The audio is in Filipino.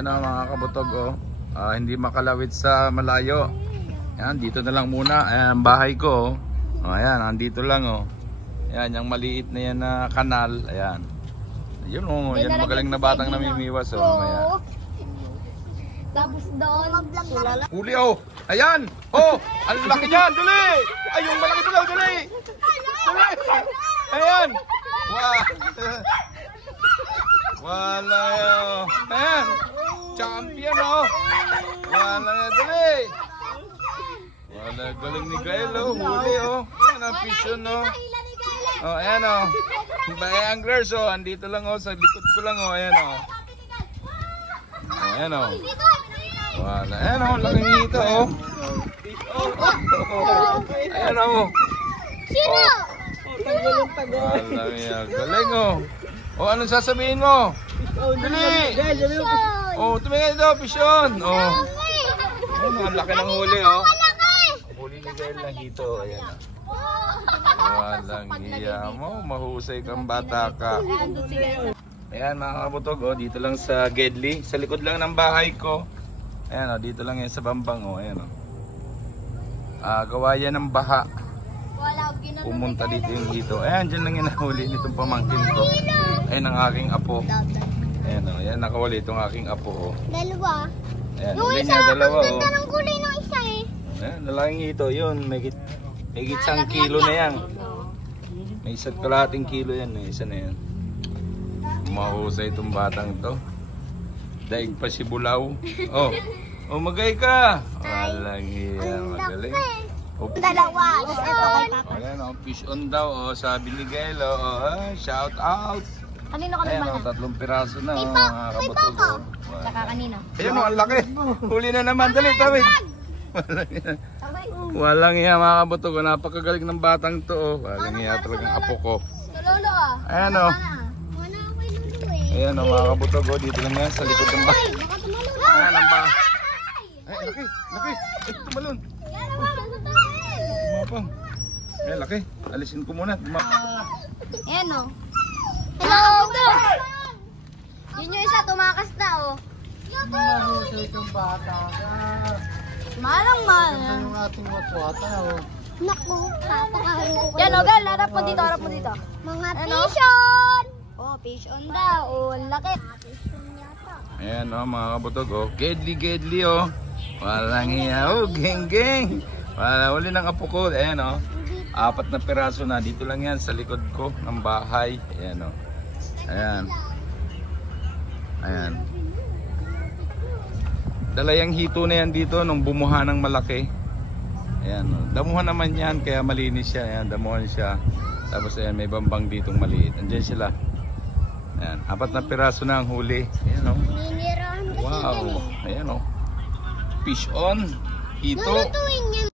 Ayan o mga kabutog oh. Hindi makalawit sa malayo. Ayan, dito na lang muna. Ayan, bahay ko oh. Ayan, andito lang oh. Ayan, yung maliit na yan na kanal. Ayan. Yun oh, yan magaling na batang namimiwas oh. Ayan. Tapos doon, Huli oh. Ayan. Oh, ang laki niyan. Dali. Ay, yung malaki sila. Dali. Dali. Ayan. Wow. Wala yun. Ayan. Champion oh. Wala na. Dali. Wala. Galing ni Gael oh. Huli oh. Ayan ang fish yun oh. Oh, ayan oh. Bae anglers oh. Andito lang oh. Sa likod ko lang oh. Ayan oh. Ayan oh. Wala. Ayan oh. Laking hito oh. Ayan oh. sino? Wala yan. Galing oh. O anong sasabihin mo? Dali! Oh, tumingin ito, pisyon. Oh. Ang laki ng huli oh. Huli ni Gael na hito. Ayan oh. Walang hiya mo. Mahusay kang bata ka. Ayan mga kabutog oh. Dito lang sa Gedli. Sa likod lang ng bahay ko. Ayan oh. Dito lang yan sa Bambang oh. Ayan oh. Gawa yan ng baha. Pumunta dito yung hito. Ayan, dyan lang yung nahuli nitong pamangkin ko. Ayan ang aking apo. Ayan o, ayan nakawali itong aking apo. Dalawa. Ayan, Yung huli isa, niya dalawa ang o. ganda ng kulay ng isa eh. Ayan, lalaking hito. Yun, may isang kilo na yan. May isa't kalahating kilo yan. May isa na yan. Mahusay itong batang to. Daig pa si Bulaw. Oh, magay ka. Walang hiya, magaling. Dalawa. Ito kay Papa. Ayan o, fish on daw o, sabi ni Gael o, shout out. Kanino ka Ayan o, naman? 3 piraso na o, mga kabutog. Tsaka kanino? Ayan o, ang laki. Huli na naman, dali, tawid. Walang iya mga kabutog, napakagaling ng batang to o. Walang iya talagang apo ko. Lolo ah. Ayan o. Wala ako kay Lolo eh. Ayan o mga kabutog o, dito lang yan sa likod ng bahay. Baka tumalon. Ayan ang bahay. Ay, laki, laki. Ay, tumalon. Mapang. Ayan, laki. Alisin ko muna. Ayan o. Hello! Yun yung isa, tumakas na o. Mahusay itong bata ka. Malang mahal. Ganda yung ating watwata oh. Naku, yan o, Gal, harap mo dito, harap mo dito. Mga fish on! Oh, fish on daw. Oh, laki. Ayan o, mga kabutog o. Gedli o. Walang iya o, geng. Wala, uli ng apo ko. Ayan o. 4 na piraso na. Dito lang yan sa likod ko ng bahay. Ayan o. Ayan. Ayan. Dalayang hito na yan dito nung bumuha ng malaki. Ayan o. Damuhan naman yan kaya malinis siya. Ayan, damuhan siya. Tapos ayan, may Bambang ditong maliit. Andiyan sila. Ayan, 4 na piraso na ang huli. Ayan o. Ninirahan kasi Wow. dyan eh. Ayan o. Fish on. Hito. Lulutuin yan